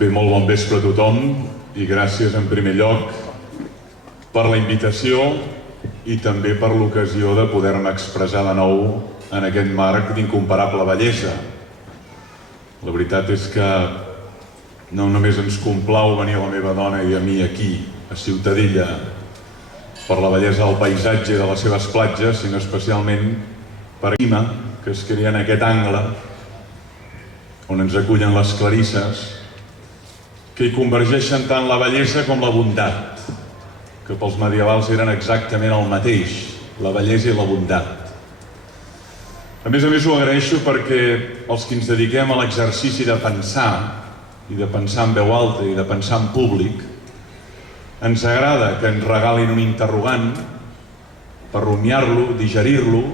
Bé, molt bon vespre a tothom i gràcies en primer lloc per la invitació i també per l'ocasió de poder-me expressar de nou en aquest marc d'incomparable bellesa. La veritat és que no només ens complau venir a la meva dona i a mi aquí, a Ciutadella, per la bellesa del paisatge i de les seves platges, sinó especialment per Guima, que es crea en aquest angle on ens acullen les clarisses, que hi convergeixen tant la bellesa com la bondat, que pels medievals eren exactament el mateix, la bellesa i la bondat. A més ho agraeixo perquè els que ens dediquem a l'exercici de pensar, i de pensar en veu alta i de pensar en públic, ens agrada que ens regalin un interrogant per rumiar-lo, digerir-lo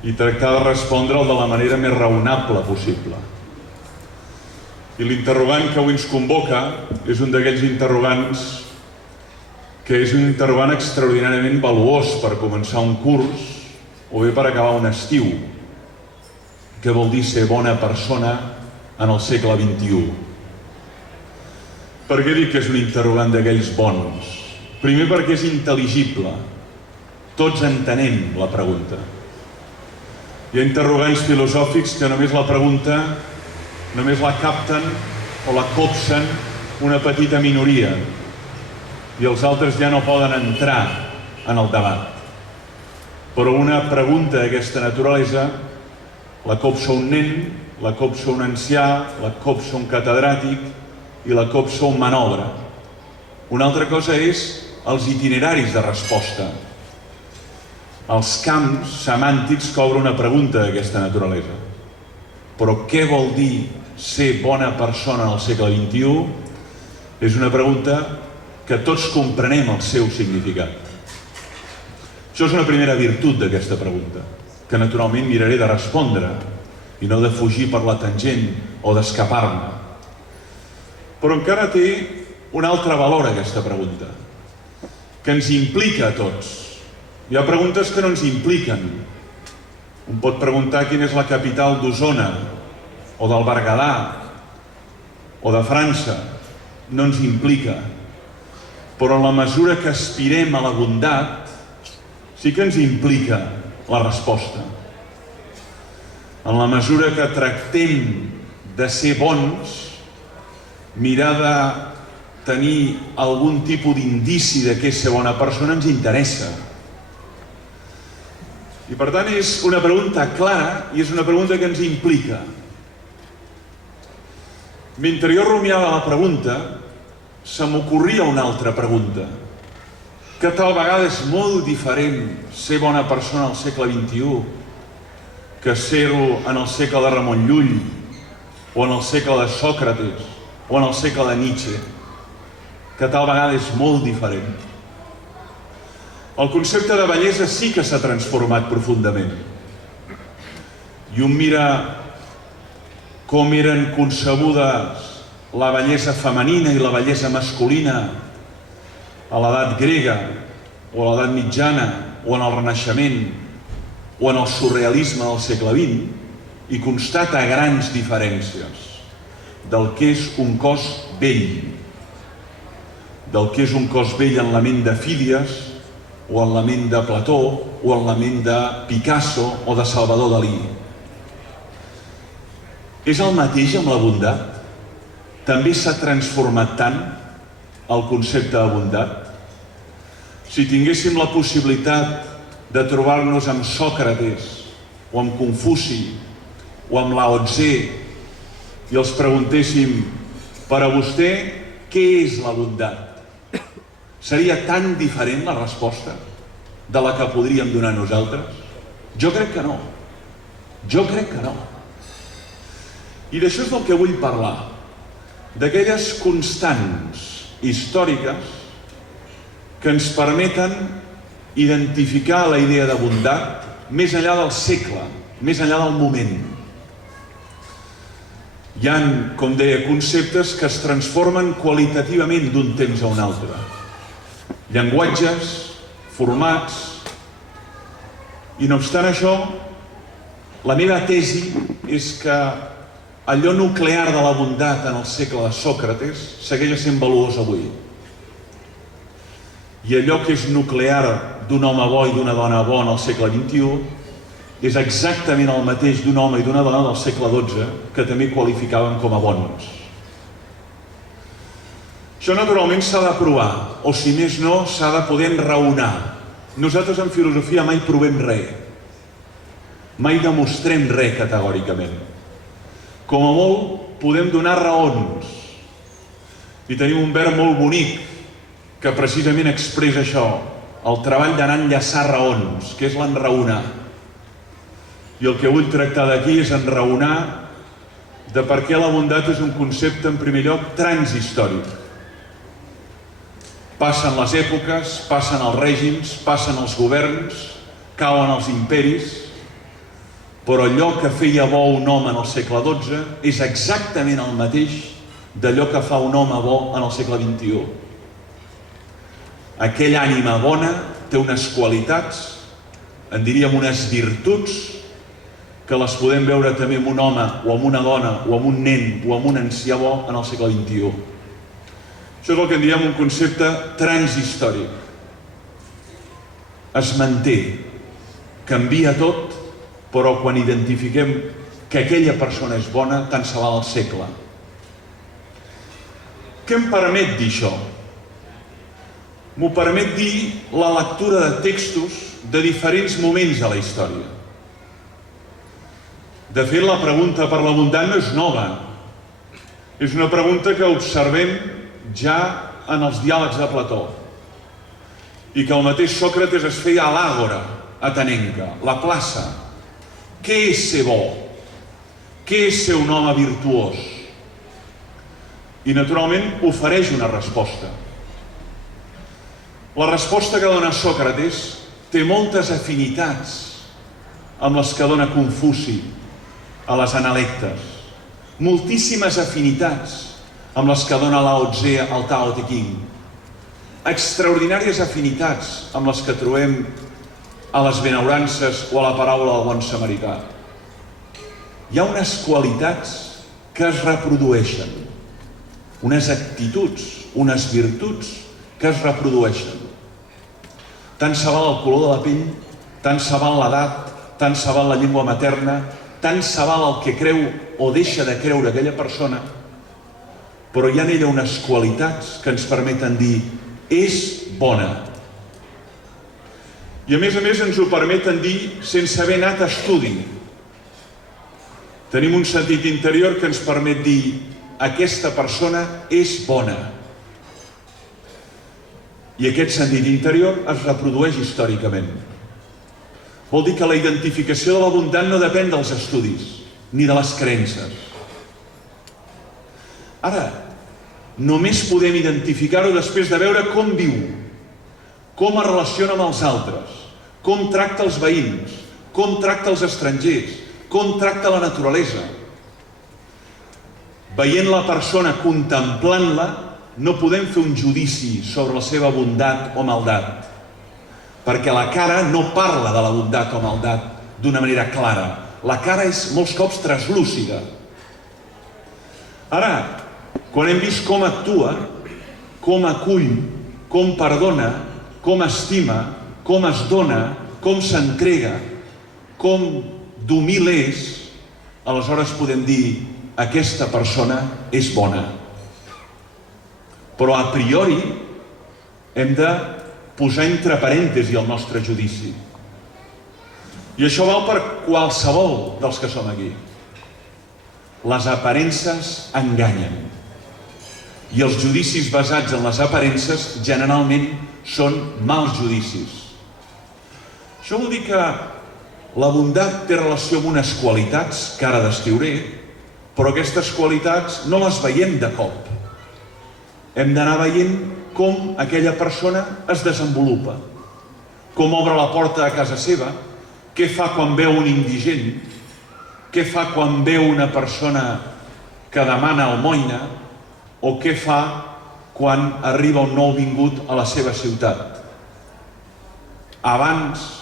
i tractar de respondre'l de la manera més raonable possible. I l'interrogant que avui ens convoca és un d'aquells interrogants que és un interrogant extraordinàriament valuós per començar un curs o bé per acabar un estiu. Què vol dir ser bona persona en el segle XXI? Per què dic que és un interrogant d'aquells bons? Primer perquè és intel·ligible. Tots entenem la pregunta. Hi ha interrogants filosòfics que només la pregunta només la capten o la copsen una petita minoria i els altres ja no poden entrar en el debat. Però una pregunta d'aquesta naturalesa la copsa un nen, la copsa un ancià, la copsa un catedràtic i la copsa un manobre. Una altra cosa és els itineraris de resposta, els camps semàntics que obre una pregunta d'aquesta naturalesa. Però què vol dir ser bona persona en el segle XXI? És una pregunta que tots comprenem el seu significat. Això és una primera virtut d'aquesta pregunta, que naturalment miraré de respondre i no de fugir per la tangent o d'escapar-me. Però encara té un altre valor aquesta pregunta, que ens implica a tots. Hi ha preguntes que no ens impliquen. Un pot preguntar quina és la capital d'Osona, o del Berguedà, o de França. No ens implica. Però en la mesura que aspirem a la bondat, sí que ens implica la resposta. En la mesura que tractem de ser bons, mirar de tenir algun tipus d'indici de què és ser bona persona ens interessa. I per tant és una pregunta clara i és una pregunta que ens implica. Mentre jo rumiava la pregunta, se m'ocorria una altra pregunta, que tal vegada és molt diferent ser bona persona al segle XXI que ser-ho en el segle de Ramon Llull, o en el segle de Sòcrates, o en el segle de Nietzsche, que tal vegada és molt diferent. El concepte de bellesa sí que s'ha transformat profundament. I un mira com eren concebudes la bellesa femenina i la bellesa masculina a l'edat grega, o a l'edat mitjana, o en el Renaixement, o en el surrealisme del segle XX, i constata grans diferències del que és un cos bell, del que és un cos bell en la ment de Fídies, o en la ment de Plató, o en la ment de Picasso, o de Salvador Dalí. És el mateix amb la bondat? També s'ha transformat tant el concepte de bondat? Si tinguéssim la possibilitat de trobar-nos amb Sòcrates, o amb Confuci, o amb Lao Tse, i els preguntéssim, per a vostè, què és la bondat? Seria tan diferent la resposta de la que podríem donar nosaltres? Jo crec que no. Jo crec que no. I d'això és del que vull parlar, d'aquelles constants històriques que ens permeten identificar la idea de bondat més enllà del segle, més enllà del moment. Hi ha, com deia, conceptes que es transformen qualitativament d'un temps a un altre. Llenguatges, formats, i no obstant això, la meva tesi és que allò nuclear de la bondat en el segle de Sòcrates segueix sent valuós avui. I allò que és nuclear d'un home bo i d'una dona bo en el segle XXI és exactament el mateix d'un home i d'una dona del segle XII que també qualificaven com a bons. Això naturalment s'ha de provar, o si més no, s'ha de poder enraonar. Nosaltres en filosofia mai provem res, mai demostrem res categòricament. Com a molt podem donar raons. I tenim un verb molt bonic que precisament expressa això, el treball d'anar a enllaçar raons, que és l'enraonar. I el que vull tractar d'aquí és enraonar de per què la bondat és un concepte, en primer lloc, transhistòric. Passen les èpoques, passen els règims, passen els governs, cauen els imperis, però allò que feia bo un home en el segle XII és exactament el mateix d'allò que fa un home bo en el segle XXI. Aquella ànima bona té unes qualitats, en diríem unes virtuts, que les podem veure també en un home o en una dona o en un nen o en un ancià bo en el segle XXI. Això és el que en diem un concepte transhistòric. Es manté, canvia tot, però quan identifiquem que aquella persona és bona, tant se val el segle. Què em permet dir això? M'ho permet dir la lectura de textos de diferents moments de la història. De fet, la pregunta per la bondat no és nova. És una pregunta que observem ja en els diàlegs de Plató i que el mateix Sòcrates es feia a l'àgora atenenca, la plaça. Què és ser bo? Què és ser un home virtuós? I naturalment ofereix una resposta. La resposta que dona Sòcrates té moltes afinitats amb les que dona Confuci a les Analectes, moltíssimes afinitats amb les que dona Lao Tse al Tao Te Ching, extraordinàries afinitats amb les que trobem a les benaurances o a la paràbola del bon samarità. Hi ha unes qualitats que es reprodueixen, unes actituds, unes virtuts que es reprodueixen. Tant se val el color de la pell, tant se val l'edat, tant se val la llengua materna, tant se val el que creu o deixa de creure aquella persona, però hi ha en ella unes qualitats que ens permeten dir és bona. I a més ens ho permeten dir sense haver anat a estudi. Tenim un sentit interior que ens permet dir aquesta persona és bona. I aquest sentit interior es reprodueix històricament. Vol dir que la identificació de la bondat no depèn dels estudis, ni de les creences. Ara, només podem identificar-ho després de veure com viu, com es relaciona amb els altres, com tracta els veïns, com tracta els estrangers, com tracta la naturalesa. Veient la persona, contemplant-la, no podem fer un judici sobre la seva bondat o maldat, perquè la cara no parla de la bondat o maldat d'una manera clara. La cara és molts cops translúcida. Ara, quan hem vist com actua, com acull, com perdona, com estima, com es dona, com s'entrega, com d'humil és, aleshores podem dir aquesta persona és bona. Però a priori hem de posar entre parèntesi el nostre judici. I això val per qualsevol dels que som aquí. Les aparences enganyen. I els judicis basats en les aparences generalment són mals judicis. Això vol dir que la bondat té relació amb unes qualitats que ara descriuré, però aquestes qualitats no les veiem de cop. Hem d'anar veient com aquella persona es desenvolupa, com obre la porta de casa seva, què fa quan veu un indigent, què fa quan veu una persona que demana almoina, o què fa quan arriba un nou vingut a la seva ciutat. Abans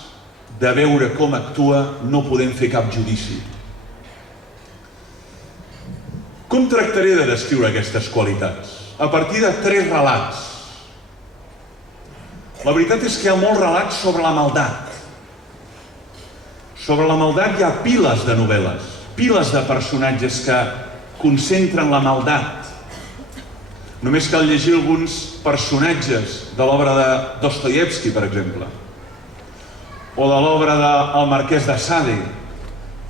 de veure com actua no podem fer cap judici. Com tractaré de descriure aquestes qualitats? A partir de 3 relats. La veritat és que hi ha molts relats sobre la maldat. Sobre la maldat hi ha piles de novel·les, piles de personatges que concentren la maldat. Només cal llegir alguns personatges de l'obra de Dostoievski, per exemple, o de l'obra del Marquès de Sade,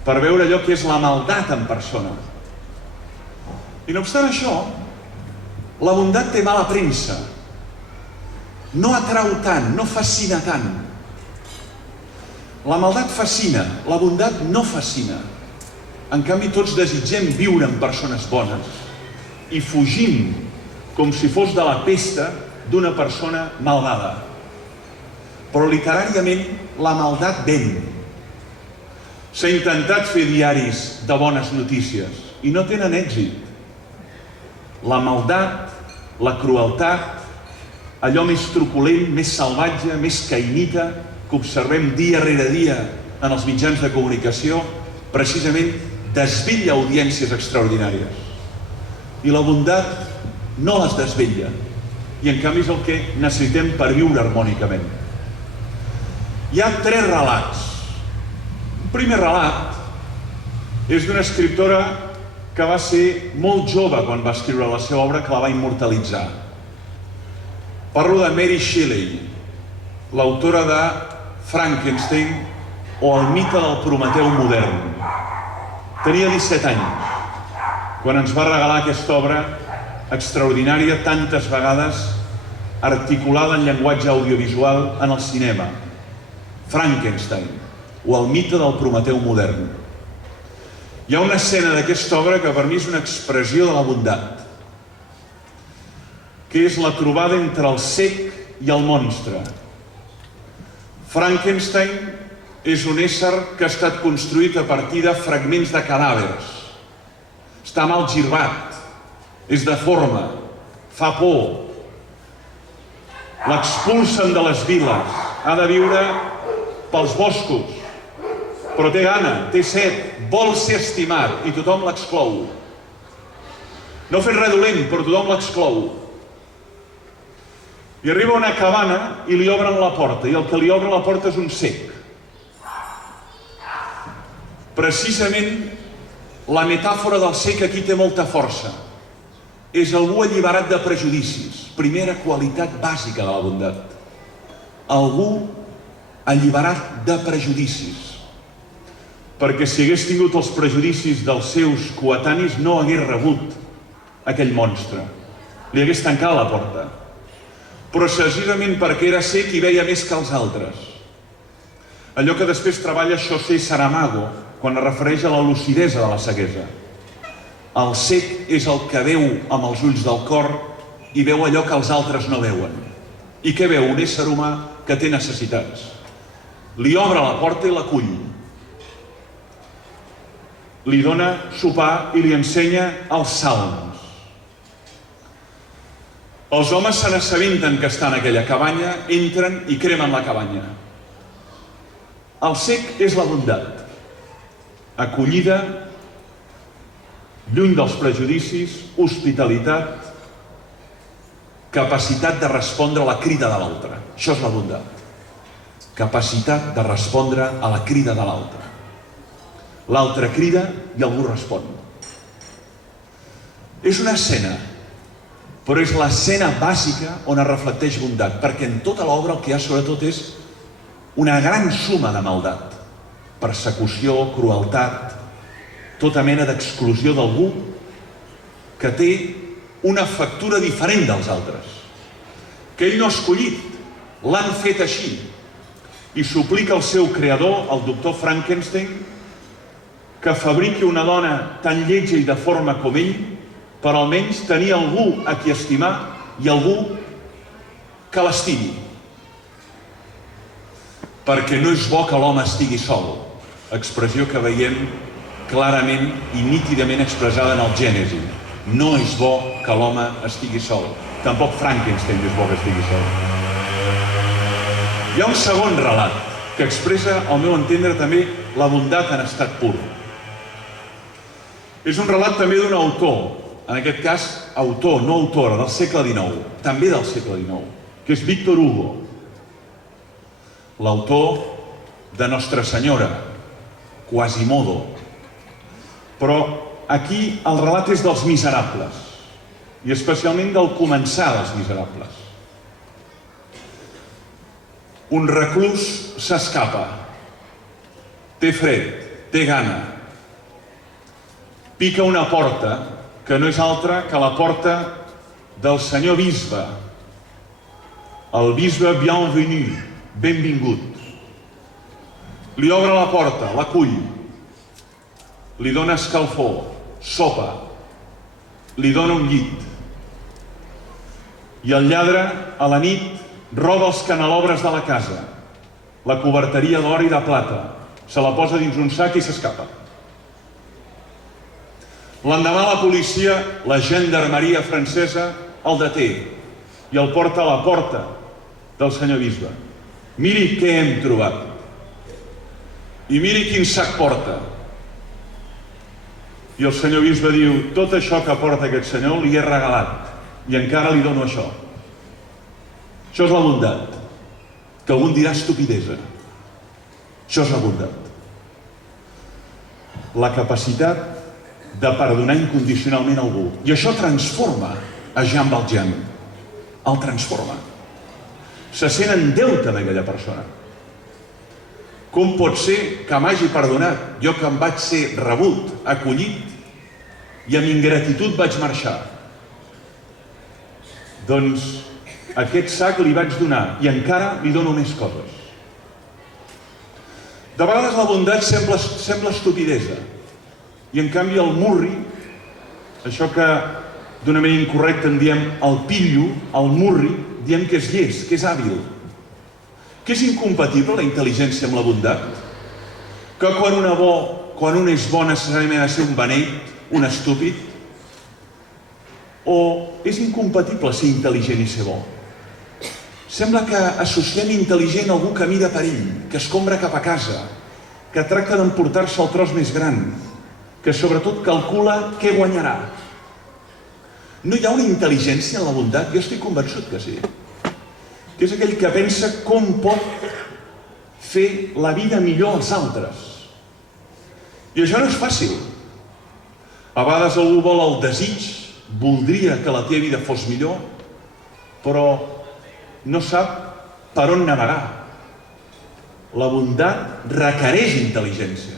per veure allò que és la maldat en persona. I no obstant això, la bondat té mala premsa. No atrau tant, no fascina tant. La maldat fascina, la bondat no fascina. En canvi, tots desitgem viure amb persones bones i fugim com si fos de la pesta d'una persona malvada. Però literàriament la maldat ven. S'ha intentat fer diaris de bones notícies i no tenen èxit. La maldat, la crueltat, allò més truculent, més salvatge, més caïnita que observem dia rere dia en els mitjans de comunicació, precisament desvetlla audiències extraordinàries. I la bondat no les desvetlla, i en canvi és el que necessitem per viure harmònicament. Hi ha 3 relats. Un primer relat és d'una escriptora que va ser molt jove quan va escriure la seva obra, que la va immortalitzar. Parlo de Mary Shelley, l'autora de Frankenstein o el mite del Prometeu modern. Tenia 17 anys quan ens va regalar aquesta obra extraordinària, tantes vegades articulada en llenguatge audiovisual en el cinema. Frankenstein, o el mite del Prometeu modern. Hi ha una escena d'aquesta obra que per mi és una expressió de la bondat, que és la trobada entre el cec i el monstre. Frankenstein és un ésser que ha estat construït a partir de fragments de cadàvers. Està mal girbat, és deforme, fa por, l'expulsen de les viles, ha de viure pels boscos, però té gana, té set, vol ser estimat i tothom l'exclou. No ha fet res dolent, però tothom l'exclou. I arriba a una cabana i li obren la porta, i el que li obre la porta és un cec. Precisament la metàfora del cec aquí té molta força. És algú alliberat de prejudicis, primera qualitat bàsica de la bondat. Algú alliberat de prejudicis. Perquè si hagués tingut els prejudicis dels seus coetanis no hagués rebut aquell monstre. Li hagués tancat la porta. Però precisament perquè era cec i veia més que els altres. Allò que després treballa José Saramago quan es refereix a la lucidesa de la ceguesa. El cec és el que veu amb els ulls del cor i veu allò que els altres no veuen. I què veu? Un ésser humà que té necessitats. Li obre la porta i l'acull. Li dona sopar i li ensenya els salms. Els homes se n'assabenten que està en aquella cabanya, entren i cremen la cabanya. El cec és la bondat. Acollida, lluny dels prejudicis, hospitalitat, capacitat de respondre a la crida de l'altre. Això és la bondat. Capacitat de respondre a la crida de l'altre. L'altre crida i algú respon. És una escena, però és l'escena bàsica on es reflecteix bondat, perquè en tota l'obra el que hi ha sobretot és una gran suma de maldat. Persecució, crueltat, tota mena d'exclusió d'algú que té una factura diferent dels altres, que ell no ha escollit, l'han fet així, i suplica al seu creador, el doctor Frankenstein, que fabriqui una dona tan lletja i deforme com ell, per almenys tenir algú a qui estimar i algú que l'estimi. Perquè no és bo que l'home estigui sol, expressió que veiem clarament i nítidament expressada en el Gènesi. No és bo que l'home estigui sol. Tampoc Frankenstein és bo que estigui sol. Hi ha un segon relat que expressa, al meu entendre, també la bondat en estat pur. És un relat també d'un autor, en aquest cas, autor, no autora, del segle XIX, també del segle XIX, que és Víctor Hugo, l'autor de Nostra Senyora, Quasimodo. Però aquí el relat és dels miserables, i especialment del començar dels miserables. Un reclús s'escapa, té fred, té gana, pica una porta que no és altra que la porta del senyor bisbe, el bisbe Bienvenu, benvingut. Li obre la porta, l'acull, li dona escalfor, sopa, li dona un llit. I el lladre, a la nit, roba els canelobres de la casa, la coberteria d'or i de plata, se la posa dins un sac i s'escapa. L'endemà la policia, la gendarmeria francesa, el deté i el porta a la porta del senyor bisbe. Miri què hem trobat. I miri quin sac porta. I el senyor bisbe diu, tot això que porta aquest senyor li he regalat i encara li dono això. Això és la bondat, que algun dirà estupidesa. Això és la bondat. La capacitat de perdonar incondicionalment algú. I això transforma a Jean Valjean. El transforma. Se sent en deute d'aquella persona. Com pot ser que m'hagi perdonat? Jo que em vaig ser rebut, acollit, i amb ingratitud vaig marxar. Doncs aquest sac li vaig donar i encara li dono més coses. De vegades la bondat sembla estupidesa i en canvi el murri, això que d'una manera incorrecta en diem el pillo, el murri, diem que és llest, que és hàbil. Que és incompatible la intel·ligència amb la bondat? Que quan un és bo necessàriament ha de ser un beneit, un estúpid? O és incompatible ser intel·ligent i ser bo? Sembla que associem intel·ligent a algú que mira per ell, que escombra cap a casa, que tracta d'emportar-se el tros més gran, que sobretot calcula què guanyarà. No hi ha una intel·ligència en la bondat? Jo estic convençut que sí. Que és aquell que pensa com pot fer la vida millor als altres. I això no és fàcil. A vegades algú vol el desig, voldria que la teva vida fos millor, però no sap per on navegar. La bondat requereix intel·ligència,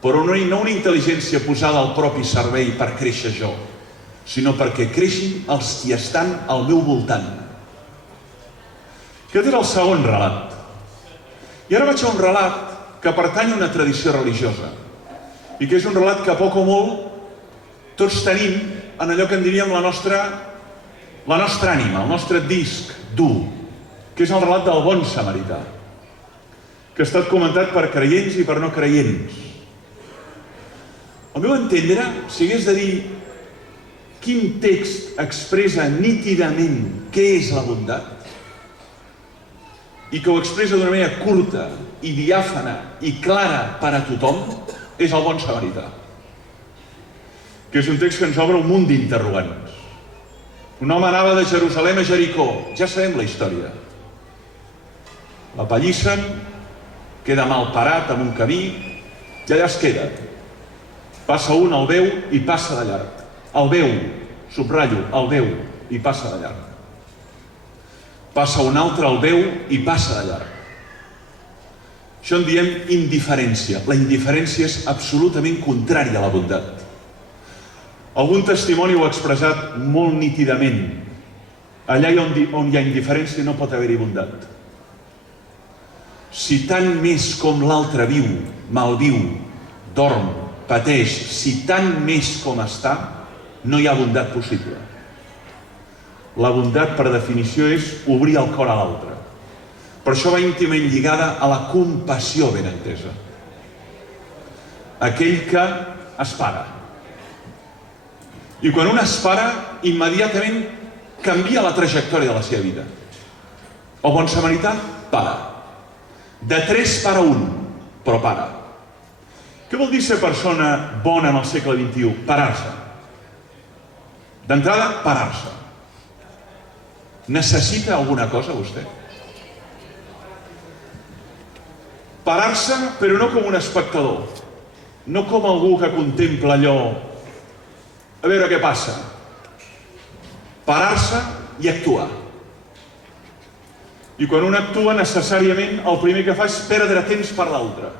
però no una intel·ligència posada al propi servei per créixer jo, sinó perquè creixin els qui estan al meu voltant. Aquest és el segon relat. I ara vaig a un relat que pertany a una tradició religiosa i que és un relat que poc o molt tots tenim en allò que en diríem la nostra ànima, el nostre disc dur, que és el relat del bon samarità, que ha estat comentat per creients i per no creients. Al meu entendre, si hagués de dir quin text expressa nítidament què és la bondat, i que ho expressa d'una manera curta i diàfana i clara per a tothom, és el bon samarità. Que és un text que ens obre un munt d'interrogants. Un home anava de Jerusalem a Jericó, ja sabem la història. La pallissen, queda mal parat en un camí i allà es queda. Passa un, el veu i passa de llarg. El veu, subratllo, el veu i passa de llarg. Passa un altre, el veu i passa de llarg. Això en diem indiferència. La indiferència és absolutament contrària a la bondat. Algun testimoni ho ha expressat molt nítidament. Allà on hi ha indiferència no pot haver-hi bondat. Si tant més com l'altre viu, malviu, dorm, pateix, si tant més com està, no hi ha bondat possible. La bondat, per definició, és obrir el cor a l'altre. Per això va íntimament lligada a la compassió ben entesa. Aquell que espera. I quan un espera, immediatament canvia la trajectòria de la seva vida. El bon samarità para. De 3 para 1, però para. Què vol dir ser persona bona en el segle XXI? Parar-se. D'entrada, parar-se. Necessita alguna cosa, vostè? Parar-se, però no com un espectador, no com algú que contempla allò, a veure què passa. Parar-se i actuar. I quan un actua, necessàriament, el primer que fa és perdre temps per l'altre.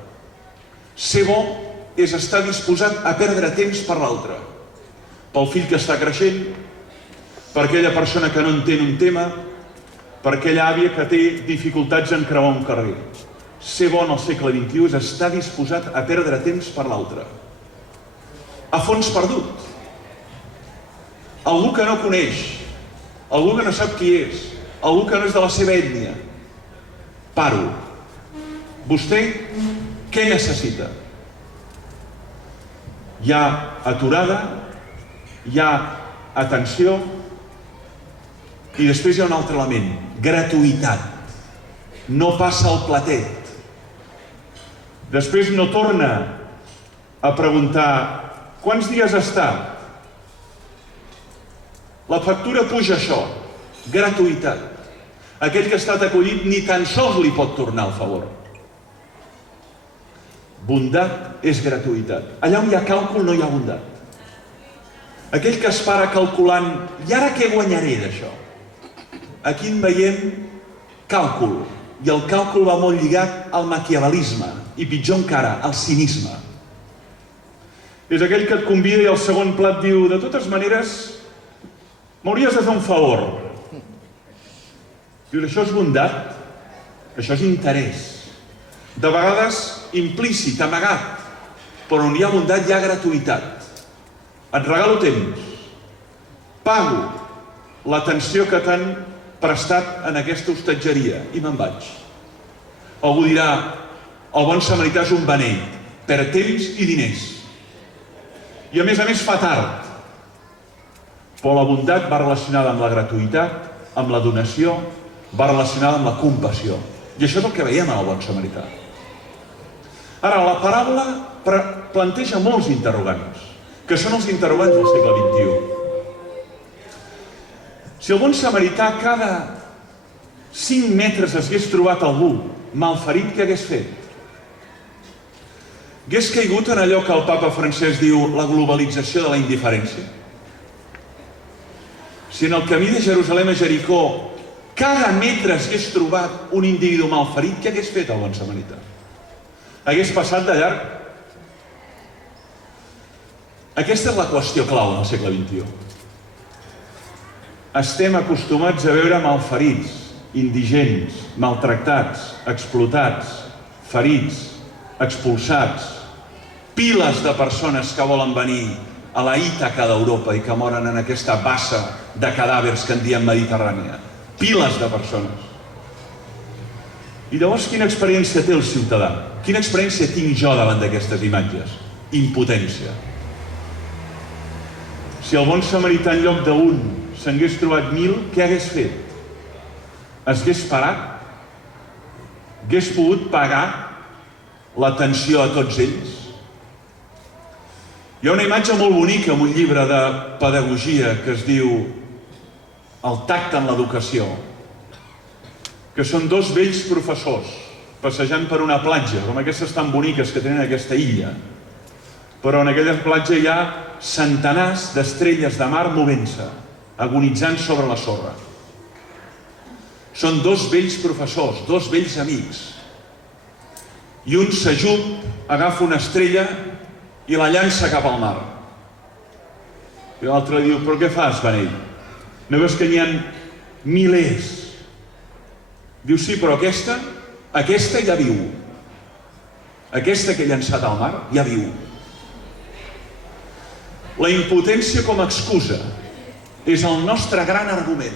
Ser bo és estar disposat a perdre temps per l'altre. Pel fill que està creixent, per aquella persona que no entén un tema, per aquella àvia que té dificultats en creuar un carrer. Ser bo en el segle XXI és estar disposat a perdre temps per l'altre. A fons perdut. Algú que no coneix, algú que no sap qui és, algú que no és de la seva ètnia. Paro. Vostè què necessita? Hi ha aturada, hi ha atenció i després hi ha un altre element, gratuïtat. No passa el platet. Després no torna a preguntar quants dies ha estat? La factura puja això, gratuïtat. Aquell que ha estat acollit ni tan sols li pot tornar el favor. Bondat és gratuïtat. Allà on hi ha càlcul no hi ha bondat. Aquell que es para calculant, i ara què guanyaré d'això? Aquí en veiem càlcul, i el càlcul va molt lligat al maquiavelisme, i pitjor encara, al cinisme. És aquell que et convida i al segon plat diu, de totes maneres, m'hauries de fer un favor. Dius, això és bondat? Això és interès. De vegades implícit, amagat, però on hi ha bondat hi ha gratuïtat. Et regalo temps. Pago l'atenció que t'han prestat en aquesta hostatgeria i me'n vaig. Algú dirà, el bon samarità és un beneit, perd temps i diners. I a més fa tard. Però la bondat va relacionada amb la gratuïtat, amb la donació, va relacionada amb la compassió. I això és el que veiem en el bon samarità. Ara, la paràbola planteja molts interrogants, que són els interrogants del segle XXI. Si el bon samarità cada 5 metres s'hagués trobat algú malferit, què hagués fet? Hagués caigut en allò que el papa Francesc diu la globalització de la indiferència? Si en el camí de Jerusalem a Jericó cada metre s'hagués trobat un individu malferit, què hagués fet el bon samarità? Hagués passat de llarg? Aquesta és la qüestió clau del segle XXI. Estem acostumats a veure malferits, indigents, maltractats, explotats, ferits, expulsats, piles de persones que volen venir a la Ítaca d'Europa i que moren en aquesta bassa de cadàvers que en diem Mediterrània. Piles de persones. I llavors quina experiència té el ciutadà? Quina experiència tinc jo davant d'aquestes imatges? Impotència. Si el bon samarità en lloc d'un s'hagués trobat 1.000, què hagués fet? Es hagués parat? Hagués pogut pagar l'atenció a tots ells? Hi ha una imatge molt bonica en un llibre de pedagogia que es diu El tacte en l'educació, que són 2 vells professors passejant per una platja, com aquestes tan boniques que tenen aquesta illa. Però en aquella platja hi ha centenars d'estrelles de mar movent-se, agonitzant sobre la sorra. Són 2 vells professors, 2 vells amics. I un s'ajup, agafa una estrella i la llança cap al mar. I l'altre diu, però què fas, Benell? No veus que n'hi ha milers? Diu, sí, però aquesta ja viu. Aquesta que he llançat al mar ja viu. La impotència com a excusa és el nostre gran argument.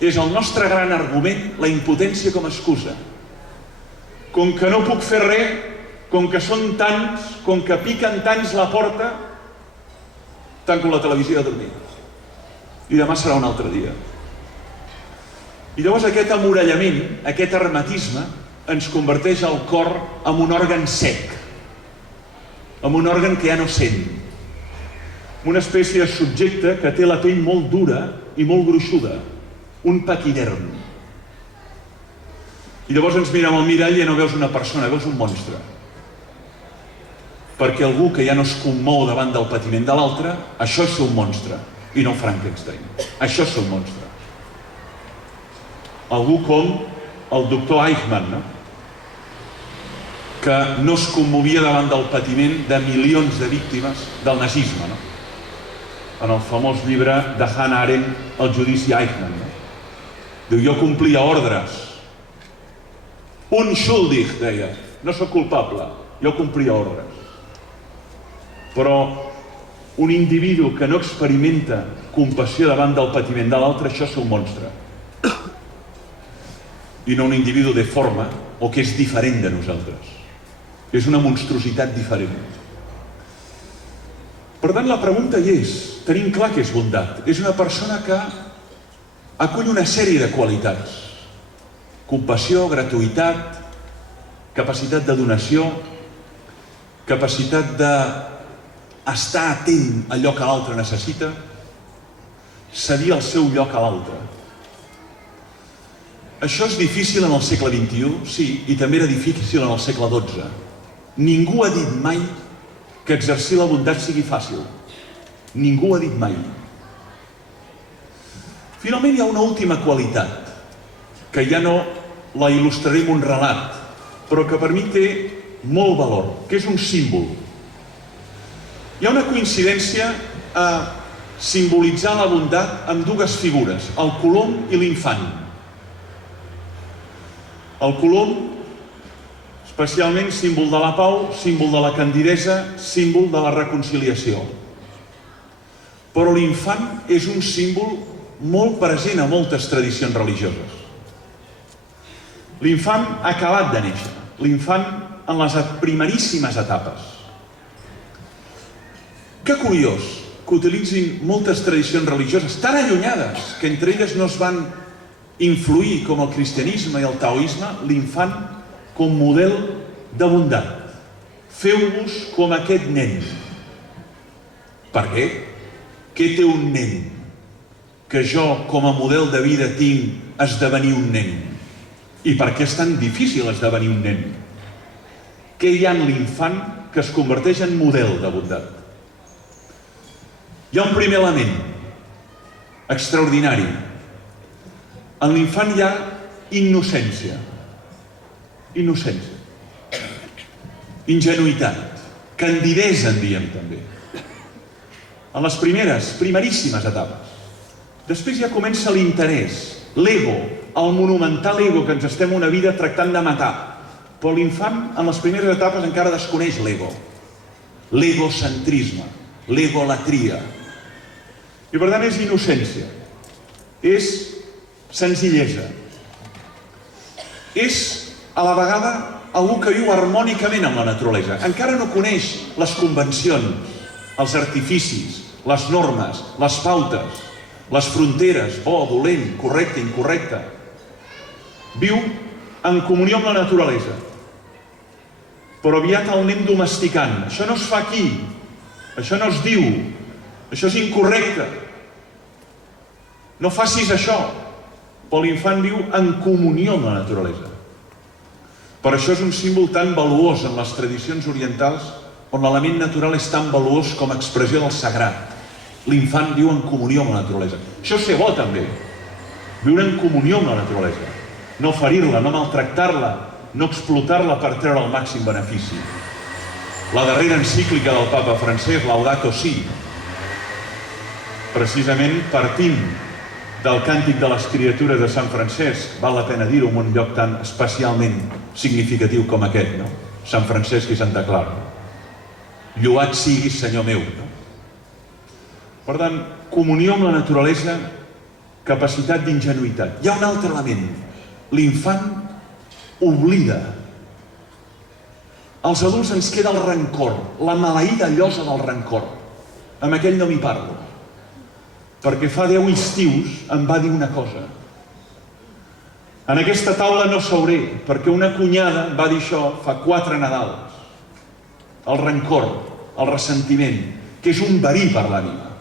És el nostre gran argument, la impotència com a excusa. Com que no puc fer res, com que són tants, com que piquen tants la porta, tanco la televisió a dormir. I demà serà un altre dia. I llavors aquest amorallament, aquest hermetisme, ens converteix el cor en un òrgan sec, en un òrgan que ja no sent, una espècie de subjecte que té la pell molt dura i molt gruixuda, un paquiderm. I llavors ens mirem al mirall i ja no veus una persona, veus un monstre. Perquè algú que ja no es commou davant del patiment de l'altre, això és ser un monstre, i no Frankenstein. Això és ser un monstre. Algú com el doctor Eichmann, no? Que no es commovia davant del patiment de milions de víctimes del nazisme, no? En el famós llibre de Hannah Arendt, El judici Eichmann, no? Diu, jo complia ordres. Unschuldig, deia. No sóc culpable, jo complia ordres. Però un individu que no experimenta compassió davant del patiment de l'altre, això és un monstre. I no un individu deforme o que és diferent de nosaltres. És una monstruositat diferent. Per tant, la pregunta hi és. Tenim clar que és bondat. És una persona que acull una sèrie de qualitats. Compassió, gratuïtat, capacitat de donació, capacitat d'estar atent a allò que l'altre necessita, cedir el seu lloc a l'altre. Això és difícil en el segle XXI, sí, i també era difícil en el segle XII. Ningú ha dit mai que exercir la bondat sigui fàcil. Ningú ha dit mai. Finalment hi ha una última qualitat, que ja no la il·lustraré amb un relat, però que per mi té molt valor, que és un símbol. Hi ha una coincidència a simbolitzar la bondat amb dues figures, el colom i l'infant. El colom, especialment símbol de la pau, símbol de la candidesa, símbol de la reconciliació. Però l'infant és un símbol molt present a moltes tradicions religioses. L'infant ha acabat de néixer, l'infant en les primeríssimes etapes. Que curiós que utilitzin moltes tradicions religioses tan allunyades que entre elles no es van influir com el cristianisme i el taoisme, l'infant com model de bondat. Feu-vos com aquest nen. Per què? Què té un nen? Que jo, com a model de vida, tinc esdevenir un nen. I per què és tan difícil esdevenir un nen? Què hi ha en l'infant que es converteix en model de bondat? Hi ha un primer element extraordinari. En l'infant hi ha innocència. Innocència. Ingenuïtat. Candidesa, en diem també. En les primeríssimes etapes. Després ja comença l'interès, l'ego, el monumental ego que ens estem una vida tractant de matar. Però l'infant, en les primeres etapes, encara desconeix l'ego. L'egocentrisme, l'egolatria. I per tant és innocència. És senzillesa. És, a la vegada, algú que viu harmònicament amb la naturalesa. Encara no coneix les convencions, els artificis, les normes, les pautes, les fronteres, bo, dolent, correcte, incorrecte. Viu en comunió amb la naturalesa. Però aviat el anem domesticant. Això no es fa aquí. Això no es diu. Això és incorrecte. No facis això. Però l'infant viu en comunió amb la naturalesa. Per això és un símbol tan valuós en les tradicions orientals, on l'element natural és tan valuós com a expressió del sagrat. L'infant viu en comunió amb la naturalesa. Això és ser bo, també. Viure en comunió amb la naturalesa. No ferir-la, no maltractar-la, no explotar-la per treure el màxim benefici. La darrera encíclica del papa Francesc, Laudato Si, precisament partint del càntic de les criatures de Sant Francesc, val la pena dir-ho en un lloc tan especialment significatiu com aquest, no? Sant Francesc i Santa Clara. Lloat siguis, Senyor meu. Per tant, comunió amb la naturalesa, capacitat d'ingenuïtat. Hi ha un altre element. L'infant oblida. Als adults ens queda el rancor, la maleïda llosa del rancor. Amb aquell no m'hi parlo. Perquè fa 10 estius em va dir una cosa. En aquesta taula no seuré, perquè una cunyada va dir això fa 4 Nadals. El rancor, el ressentiment, que és un verí per l'ànima.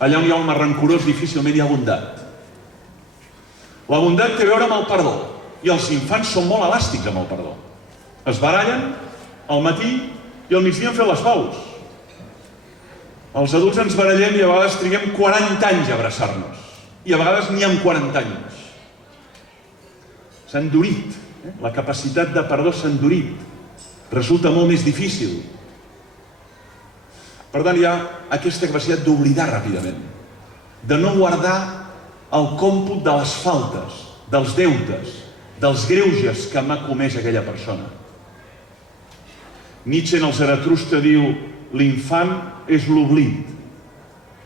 Allà on hi ha home rancorós difícilment hi ha bondat. La bondat té a veure amb el perdó, i els infants són molt elàstics amb el perdó. Es barallen al matí i al migdia han fet les paus. Els adults ens barallem i a vegades triguem 40 anys a abraçar-nos. I a vegades n'hi ha 40 anys. S'ha endurit. La capacitat de perdó s'ha endurit. Resulta molt més difícil. Per tant, hi ha aquesta capacitat d'oblidar ràpidament, de no guardar el còmput de les faltes, dels deutes, dels greuges que m'ha comès aquella persona. Nietzsche en el Zaratrusta diu: l'infant és l'oblit,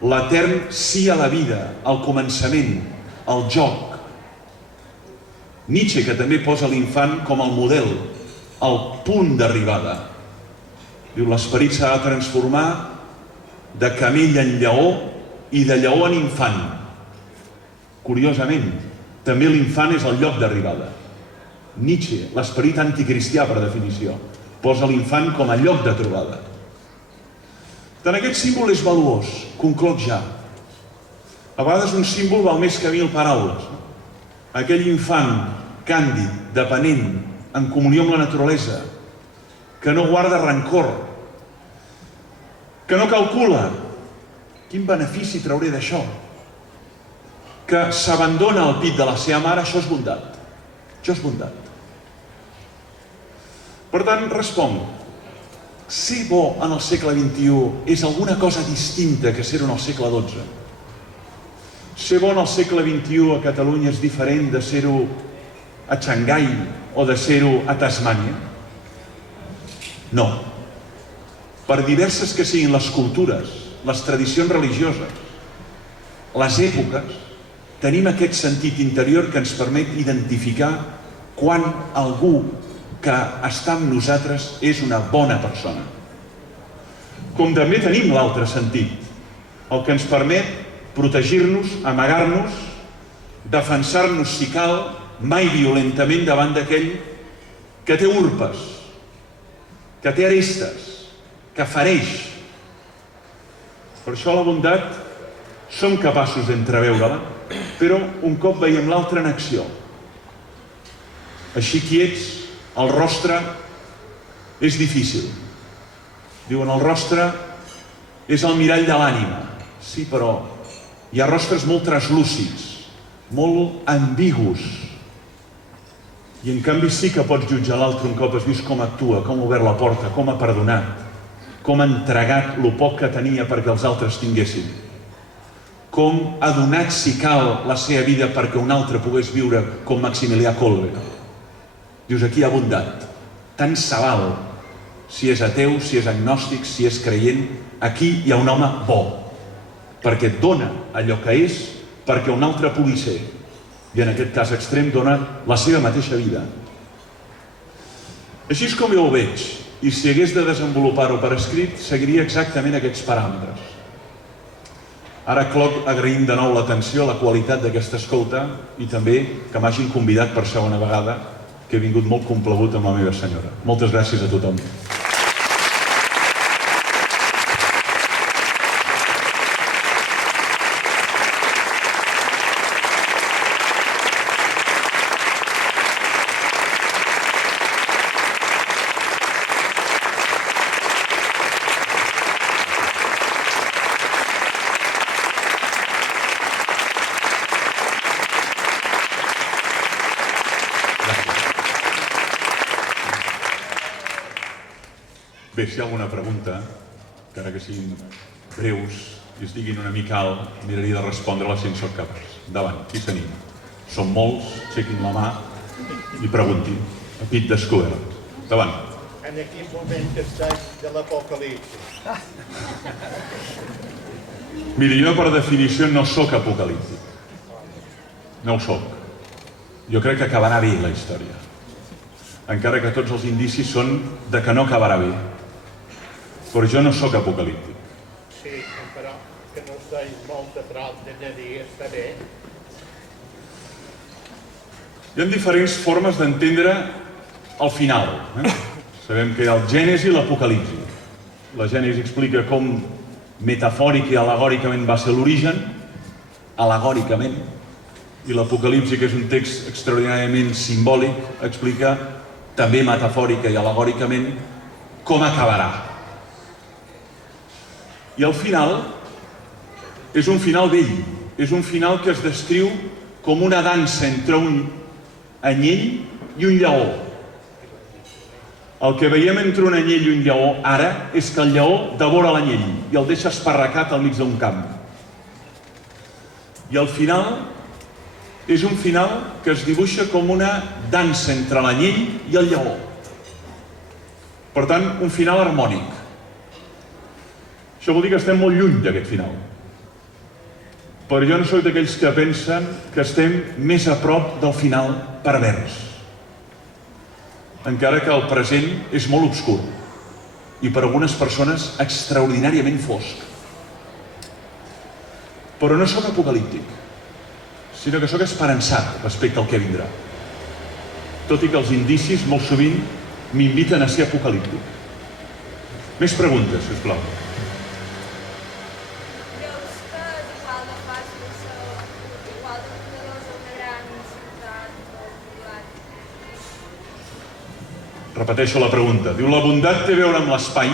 l'etern sí a la vida, al començament, al joc. Nietzsche, que també posa l'infant com el model, el punt d'arribada. Diu: l'esperit s'ha de transformar de camell en lleó i de lleó en infant. Curiosament, també l'infant és el lloc d'arribada. Nietzsche, l'esperit anticristià per definició, posa l'infant com a lloc de trobada. Tant aquest símbol és valuós, concloc ja. A vegades un símbol val més que 1000 paraules. Aquell infant càndid, dependent, en comunió amb la naturalesa, que no guarda rancor, que no calcula quin benefici trauré d'això, que s'abandona al pit de la seva mare, això és bondat. Això és bondat. Per tant, responc, ser bo en el segle XXI és alguna cosa distinta que ser-ho en el segle XII. Ser bo en el segle XXI a Catalunya és diferent de ser-ho a Xangai o de ser-ho a Tasmània? No. Per diverses que siguin les cultures, les tradicions religioses, les èpoques, tenim aquest sentit interior que ens permet identificar quan algú que està amb nosaltres és una bona persona. Com també tenim l'altre sentit, el que ens permet protegir-nos, amagar-nos, defensar-nos si cal, mai violentament davant d'aquell que té urpes, que té arestes, que fereix. Per això la bondat som capaços d'entreveure-la, però un cop veiem l'altre en acció. Així quiets, el rostre és difícil. Diuen, el rostre és el mirall de l'ànima. Sí, però hi ha rostres molt translúcids, molt ambigus. I en canvi sí que pots jutjar l'altre un cop has vist com actua, com ha obert la porta, com ha perdonat, com ha entregat el poc que tenia perquè els altres tinguessin, com ha donat, si cal, la seva vida perquè un altre pogués viure com Maximilià Kolbe. Dius, aquí hi ha bondat. Tant se val si és ateu, si és agnòstic, si és creient. Aquí hi ha un home bo, perquè et dona allò que és perquè un altre pugui ser. I en aquest cas extrem dona la seva mateixa vida. Així és com jo ho veig, i si hagués de desenvolupar-ho per escrit, seguiria exactament aquests paràmetres. Ara cloc agraïm de nou l'atenció, la qualitat d'aquesta escolta i també que m'hagin convidat per segona vegada, que he vingut molt complagut amb la meva senyora. Moltes gràcies a tothom. Bé, si hi ha alguna pregunta, encara que siguin breus i es diguin una mica alt, miraria de respondre-la si en soc capaç. Endavant, qui s'anima? Són molts, aixequin la mà i preguntin. A pit descobert. Endavant. En quin moment estàs de l'apocalipsi? Miri, jo per definició no sóc apocalíptic. No ho sóc. Jo crec que acabarà bé la història. Encara que tots els indicis són de que no acabarà bé. Però jo no sóc apocalíptic. Sí, però que no estàs molt a prop de dir està bé. Hi ha diferents formes d'entendre el final. Sabem que hi ha el Gènesi i l'Apocalipsi. La Gènesi explica com metafòric i al·legòricament va ser l'origen, al·legòricament, i l'Apocalipsi, que és un text extraordinàriament simbòlic, explica també metafòrica i al·legòricament com acabarà. I el final és un final vell, és un final que es descriu com una dansa entre un anyell i un lleó. El que veiem entre un anyell i un lleó ara és que el lleó devora l'anyell i el deixa esparracat al mig d'un camp. I el final és un final que es dibuixa com una dansa entre l'anyell i el lleó. Per tant, un final harmònic. Això vol dir que estem molt lluny d'aquest final. Però jo no soc d'aquells que pensen que estem més a prop del final pervers. Encara que el present és molt obscur i per algunes persones extraordinàriament fosc. Però no sóc apocalíptic, sinó que sóc esperançat respecte al que vindrà. Tot i que els indicis molt sovint m'inviten a ser apocalíptic. Més preguntes, sisplau. Creus que igual de fàcil igual de fundadors o de gran ciutat o poblat? Repeteixo la pregunta. Diu, la bondat té a veure amb l'espai?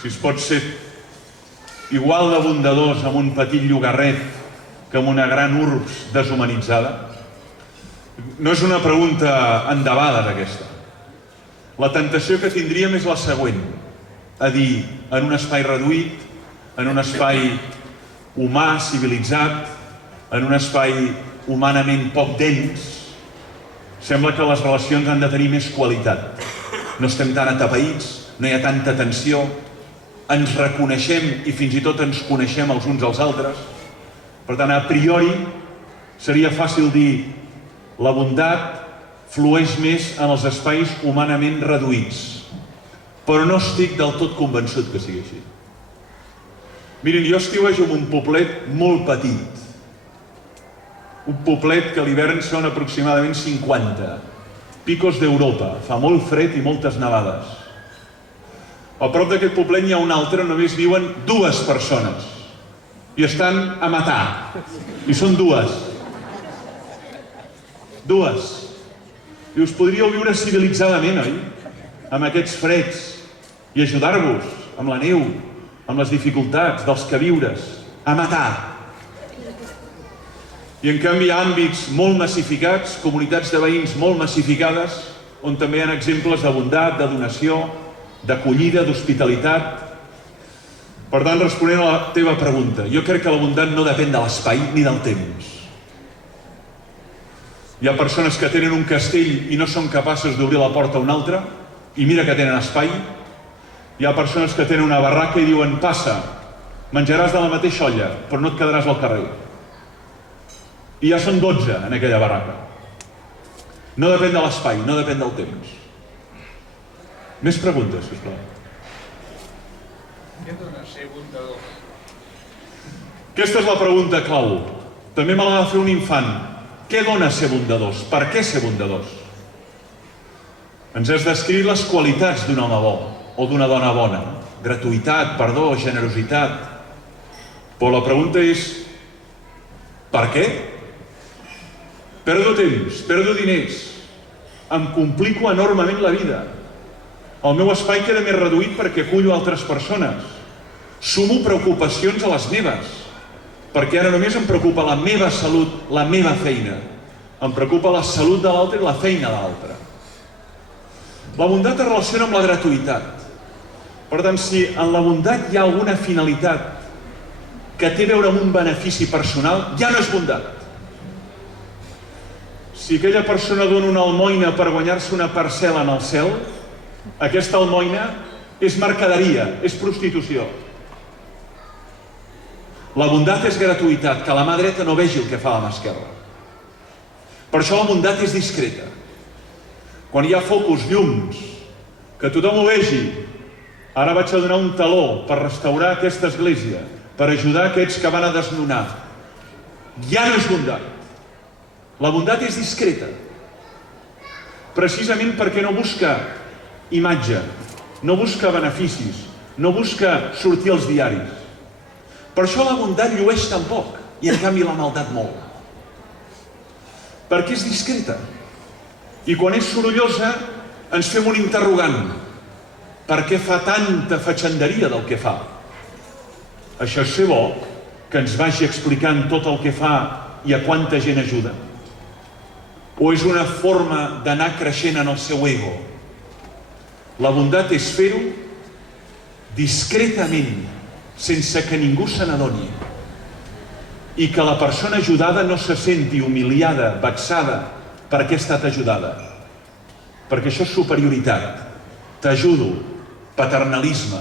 Si es pot ser igual de bondadors amb un petit llogarret que amb una gran urbs deshumanitzada? No és una pregunta endebada, aquesta. La tentació que tindríem és la següent, a dir, en un espai reduït, en un espai humà, civilitzat, en un espai humanament poc dens, sembla que les relacions han de tenir més qualitat. No estem tan atapeïts, no hi ha tanta tensió, ens reconeixem i fins i tot ens coneixem els uns als altres. Per tant, a priori, seria fàcil dir la bondat flueix més en els espais humanament reduïts. Però no estic del tot convençut que sigui així. Miren, jo estiuejo en un poblet molt petit. Un poblet que a l'hivern són aproximadament 50. Picos d'Europa, fa molt fred i moltes nevades. A prop d'aquest poblet hi ha un altre, només viuen 2 persones. I estan a matar. I són 2. 2. I us podríeu viure civilitzadament, oi? Amb aquests freds. I ajudar-vos amb la neu, amb les dificultats dels queviures. A matar. I en canvi hi ha àmbits molt massificats, comunitats de veïns molt massificades, on també hi ha exemples de bondat, de donació, d'acollida, d'hospitalitat. Per tant, responent a la teva pregunta, jo crec que la bondat no depèn de l'espai ni del temps. Hi ha persones que tenen un castell i no són capaces d'obrir la porta a un altre, i mira que tenen espai. Hi ha persones que tenen una barraca i diuen, passa, menjaràs de la mateixa olla, però no et quedaràs al carrer. I ja són 12 en aquella barraca. No depèn de l'espai, no depèn del temps. Més preguntes, sisplau. Què dona ser bondador? Aquesta és la pregunta clau. També me l'ha de fer un infant. Què dona ser bondadors? Per què ser bondadors? Ens has descrit les qualitats d'un home bo o d'una dona bona. Gratuïtat, perdó, generositat. Però la pregunta és, per què? Perdo temps, perdo diners, em complico enormement la vida. El meu espai queda més reduït perquè acullo altres persones. Sumo preocupacions a les meves, perquè ara només em preocupa la meva salut, la meva feina. Em preocupa la salut de l'altre i la feina de l'altre. La bondat es relaciona amb la gratuïtat. Per tant, si en la bondat hi ha alguna finalitat que té a veure amb un benefici personal, ja no és bondat. Si aquella persona dona una almoina per guanyar-se una parcel·la en el cel, aquesta almoina és mercaderia, és prostitució. La bondat és gratuïtat, que la mà dreta no vegi el que fa la mà esquerra. Per això la bondat és discreta. Quan hi ha focus, llums, que tothom ho vegi, ara vaig a donar un taló per restaurar aquesta església, per ajudar aquests que van a desnonar. Ja no és bondat. La bondat és discreta, precisament perquè no busca imatge, no busca beneficis, no busca sortir als diaris. Per això la bondat llueix tan poc i en canvi la maldat molt. Perquè és discreta. I quan és sorollosa ens fem un interrogant. Per què fa tanta fatxenderia del que fa? Això és ser bo, que ens vagi explicant tot el que fa i a quanta gent ajuda? O és una forma d'anar creixent en el seu ego? La bondat és fer-ho discretament, sense que ningú se n'adoni, i que la persona ajudada no se senti humiliada, vexada, perquè ha estat ajudada. Perquè això és superioritat. T'ajudo, paternalisme,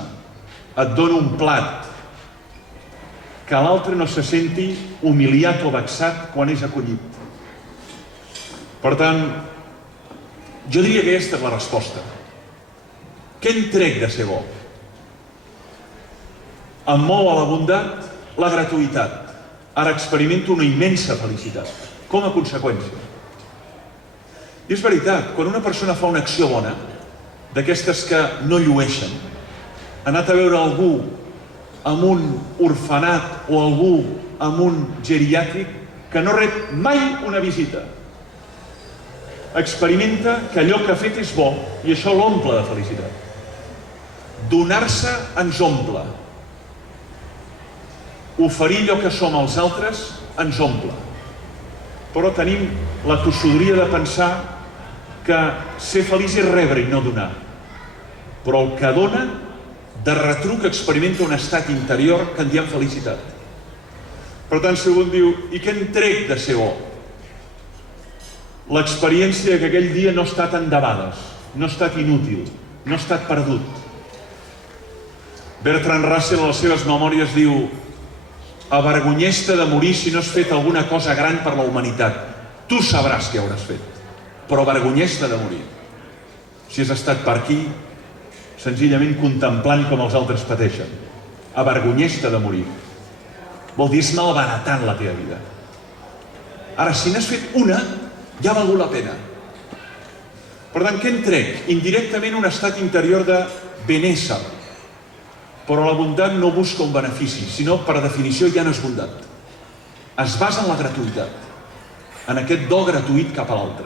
et dono un plat. Que l'altre no se senti humiliat o vexat quan és acollit. Per tant, jo diria que aquesta és la resposta. Què en trec de ser bo? Em mou a la bondat la gratuïtat. Ara experimento una immensa felicitat, com a conseqüència. I és veritat, quan una persona fa una acció bona, d'aquestes que no llueixen, ha anat a veure algú amb un orfenat o algú amb un geriàtric que no rep mai una visita, experimenta que allò que ha fet és bo i això l'omple de felicitat. Donar-se ens omple. Oferir allò que som als altres ens omple. Però tenim la tossuderia de pensar que ser feliç és rebre i no donar. Però el que dona, de retruc experimenta un estat interior que en diem felicitat. Per tant, si algú em diu, i què en trec de ser bo? L'experiència que aquell dia no ha estat en debades, no ha estat inútil, no ha estat perdut. Bertrand Russell, a les seves memòries, diu: avergonyeix-te de morir si no has fet alguna cosa gran per la humanitat. Tu sabràs què hauràs fet, però avergonyeix-te de morir. Si has estat per aquí, senzillament contemplant com els altres pateixen. Avergonyeix-te de morir. Vol dir, és malbaratant la teva vida. Ara, si n'has fet una, ja ha valgut la pena. Per tant, què en trec? Indirectament un estat interior de benésser. Però la bondat no busca un benefici, sinó, per definició, ja no és bondat. Es basa en la gratuïtat, en aquest do gratuït cap a l'altre.